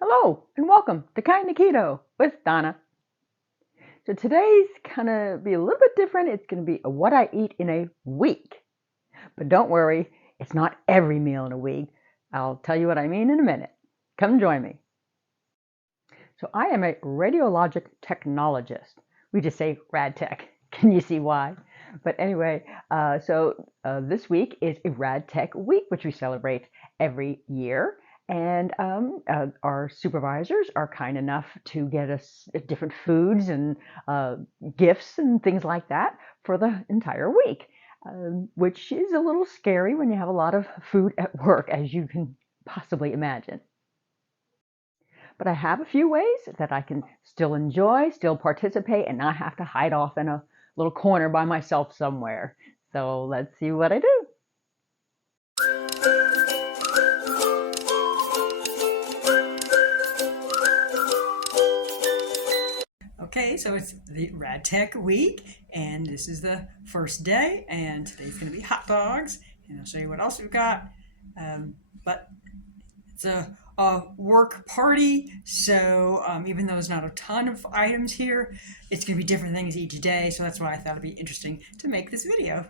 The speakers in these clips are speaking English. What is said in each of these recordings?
Hello and welcome to Kinda Keto with Donna. So today's gonna be a little bit different. It's gonna be what I eat in a week. But don't worry, it's not every meal in a week. I'll tell you what I mean in a minute. Come join me. So I am a radiologic technologist. We just say Rad Tech. Can you see why? But anyway, this week is a Rad Tech week, which we celebrate every year. And our supervisors are kind enough to get us different foods and gifts and things like that for the entire week, which is a little scary when you have a lot of food at work, as you can possibly imagine. But I have a few ways that I can still enjoy, still participate, and not have to hide off in a little corner by myself somewhere. So let's see what I do. Okay, so it's the Rad Tech week, and this is the first day, and today's going to be hot dogs, and I'll show you what else we've got. But it's a work party, so even though there's not a ton of items here, it's going to be different things each day, so that's why I thought it'd be interesting to make this video.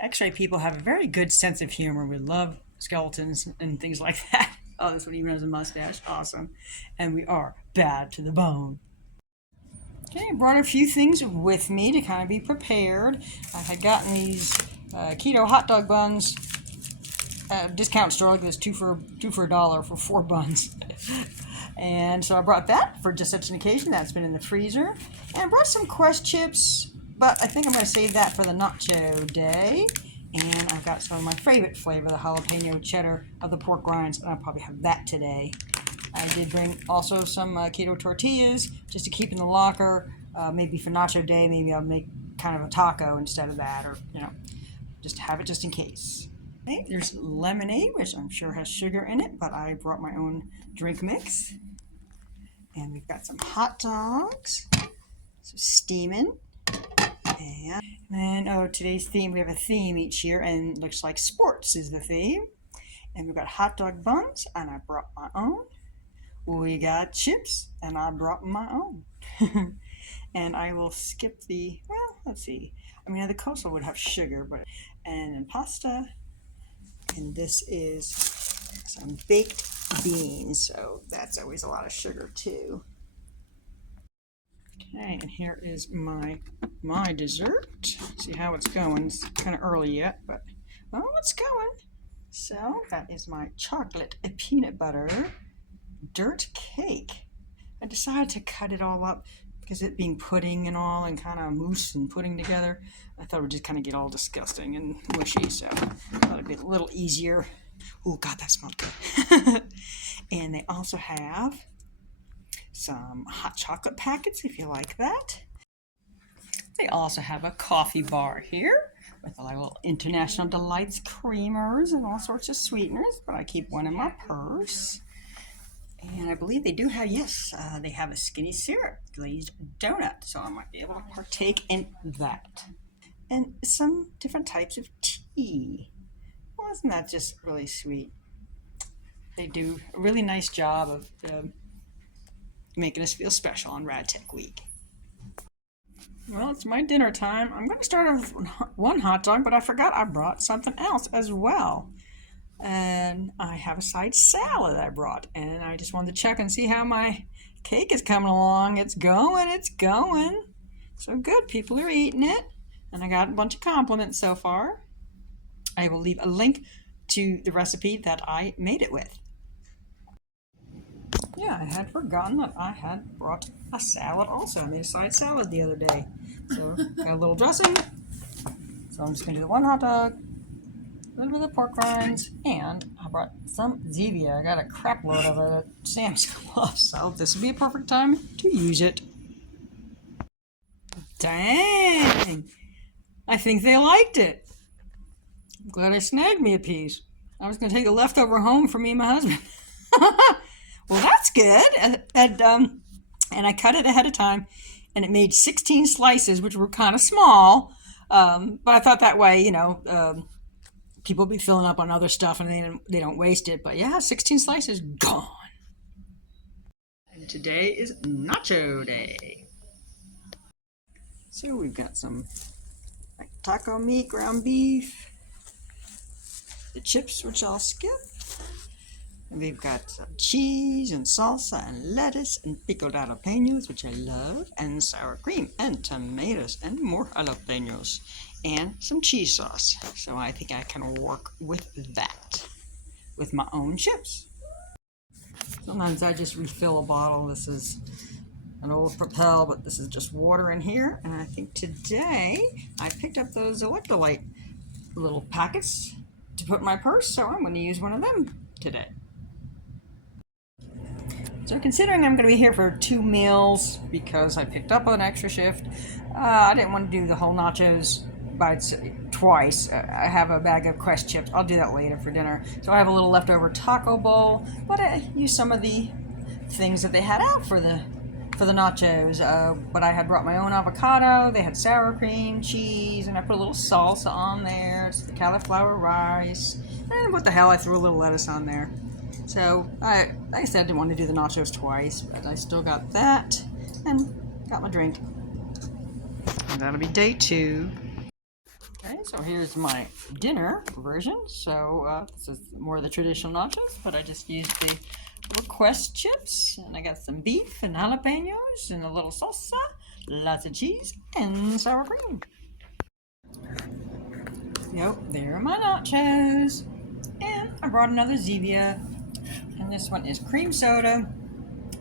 X-ray people have a very good sense of humor. We love skeletons and things like that. Oh, this one even has a mustache. Awesome. And we are bad to the bone. Okay, I brought a few things with me to kind of be prepared. I had gotten these keto hot dog buns at a discount store, like this two for $1 for 4 buns. And so I brought that for just such an occasion. That's been in the freezer. And I brought some Quest chips, but I think I'm going to save that for the nacho day. And I've got some of my favorite flavor, the jalapeno cheddar of the pork rinds, and I'll probably have that today. I did bring also some keto tortillas just to keep in the locker. Maybe for nacho day, maybe I'll make kind of a taco instead of that, or just have it just in case. Okay, there's lemonade, which I'm sure has sugar in it, but I brought my own drink mix. And we've got some hot dogs, so steaming. And today's theme, we have a theme each year, and it looks like sports is the theme. And we've got hot dog buns, and I brought my own. We got chips, and I brought my own. And I will skip let's see. I mean, the coleslaw would have sugar, and then pasta. And this is some baked beans, so that's always a lot of sugar too. Okay, and here is my dessert. See how it's going. It's kind of early yet, but it's going. So that is my chocolate peanut butter dirt cake. I decided to cut it all up because it being pudding and all and kind of mousse and pudding together, I thought it would just kind of get all disgusting and mushy, so I thought it'd be a little easier. Oh God, that smelled good. And they also have some hot chocolate packets if you like that. They also have a coffee bar here with a little International Delights creamers and all sorts of sweeteners, but I keep one in my purse. And I believe they do have, they have a skinny syrup glazed donut, so I might be able to partake in that. And some different types of tea. Well, isn't that just really sweet? They do a really nice job of making us feel special on Rad Tech Week. Well, it's my dinner time. I'm going to start off with one hot dog, but I forgot I brought something else as well. And I have a side salad I brought, and I just wanted to check and see how my cake is coming along. It's going. So good, people are eating it, and I got a bunch of compliments so far. I will leave a link to the recipe that I made it with. Yeah, I had forgotten that I had brought a salad also. I made a side salad the other day. So got a little dressing. So I'm just going to do the one hot dog, a little bit of pork rinds, and I brought some Zevia. I got a crap load of it at Sam's Club, so this would be a perfect time to use it. Dang! I think they liked it. I'm glad I snagged me a piece. I was going to take the leftover home for me and my husband. Well, that's good. And I cut it ahead of time, and it made 16 slices, which were kind of small. But I thought that way, people be filling up on other stuff and they don't waste it. But yeah, 16 slices gone. And today is nacho day. So we've got some like taco meat, ground beef, the chips, which I'll skip. And we've got some cheese and salsa and lettuce and pickled jalapenos, which I love, and sour cream and tomatoes and more jalapenos and some cheese sauce. So I think I can work with that with my own chips. Sometimes I just refill a bottle. This is an old Propel, but this is just water in here. And I think today I picked up those electrolyte little packets to put in my purse, so I'm going to use one of them today. So considering I'm going to be here for 2 meals because I picked up an extra shift, I didn't want to do the whole nachos twice. I have a bag of Quest chips. I'll do that later for dinner. So I have a little leftover taco bowl, but I used some of the things that they had out for the nachos. But I had brought my own avocado. They had sour cream, cheese, and I put a little salsa on there. It's the cauliflower rice. And what the hell, I threw a little lettuce on there. So I said I didn't want to do the nachos twice, but I still got that and got my drink. And that'll be day 2. Okay, so here's my dinner version. So this is more of the traditional nachos, but I just used the little Quest chips, and I got some beef and jalapenos and a little salsa, lots of cheese, and sour cream. Yep, there are my nachos. And I brought another Zevia, and this one is cream soda.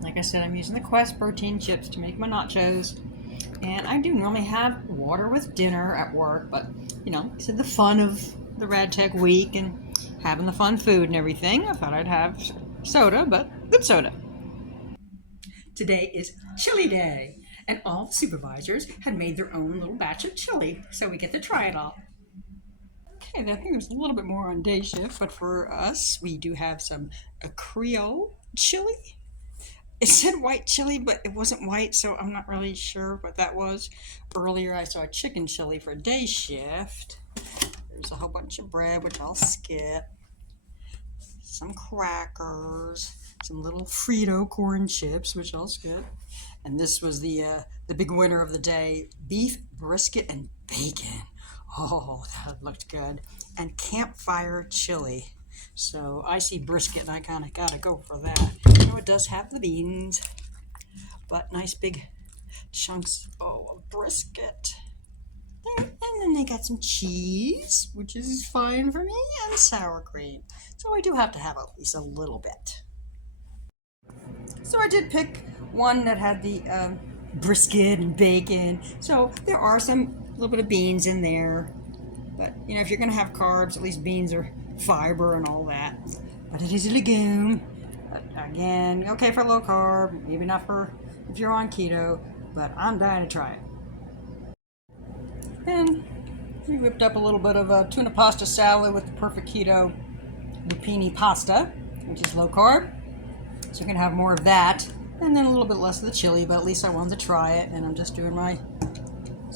Like I said, I'm using the Quest protein chips to make my nachos. And I do normally have water with dinner at work, but you know, it's the fun of the Rad Tech week and having the fun food and everything. I thought I'd have soda, but good soda. Today is chili day, and all the supervisors had made their own little batch of chili, so we get to try it all. Okay, I think there's a little bit more on day shift, but for us, we do have a Creole chili. It said white chili, but it wasn't white, so I'm not really sure what that was. Earlier, I saw chicken chili for day shift. There's a whole bunch of bread, which I'll skip. Some crackers, some little Frito corn chips, which I'll skip. And this was the big winner of the day, beef, brisket, and bacon. Oh, that looked good. And campfire chili. So I see brisket and I kind of got to go for that. You know, it does have the beans, but nice big chunks of brisket. And then they got some cheese, which is fine for me, and sour cream. So I do have to have at least a little bit. So I did pick one that had the brisket and bacon. So there are a little bit of beans in there. But, you know, if you're going to have carbs, at least beans are fiber and all that. But it is a legume. But again, okay for low carb, maybe not for if you're on keto, but I'm dying to try it. And we whipped up a little bit of a tuna pasta salad with the perfect keto lupini pasta, which is low carb. So you can have more of that, and then a little bit less of the chili, but at least I wanted to try it, and I'm just doing my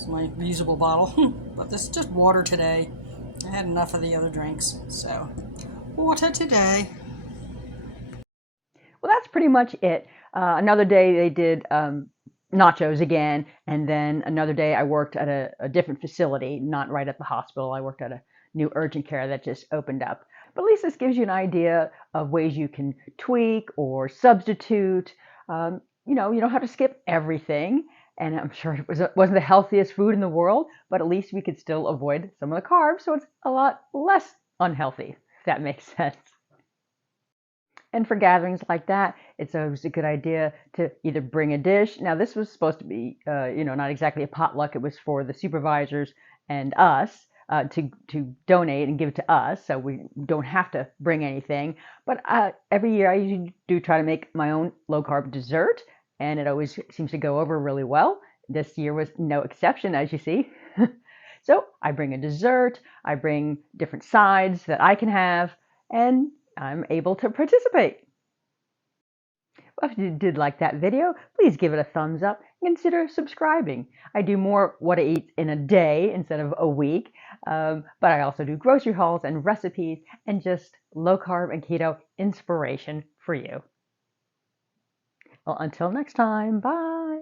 reusable bottle. But this is just water today. I had enough of the other drinks, so water today. Well, that's pretty much it. Another day they did nachos again, and then another day I worked at a different facility, not right at the hospital. I worked at a new urgent care that just opened up. But at least this gives you an idea of ways you can tweak or substitute. You know, you don't have to skip everything. And I'm sure it wasn't the healthiest food in the world, but at least we could still avoid some of the carbs, so it's a lot less unhealthy, if that makes sense. And for gatherings like that, it's always a good idea to either bring a dish. Now, this was supposed to be, you know, not exactly a potluck. It was for the supervisors and us to donate and give to us, so we don't have to bring anything. But every year I usually do try to make my own low-carb dessert, and it always seems to go over really well. This year was no exception, as you see. So I bring a dessert, I bring different sides that I can have, and I'm able to participate. Well, if you did like that video, please give it a thumbs up consider subscribing. I do more what I eat in a day instead of a week, but I also do grocery hauls and recipes and just low carb and keto inspiration for you. Well, until next time, bye.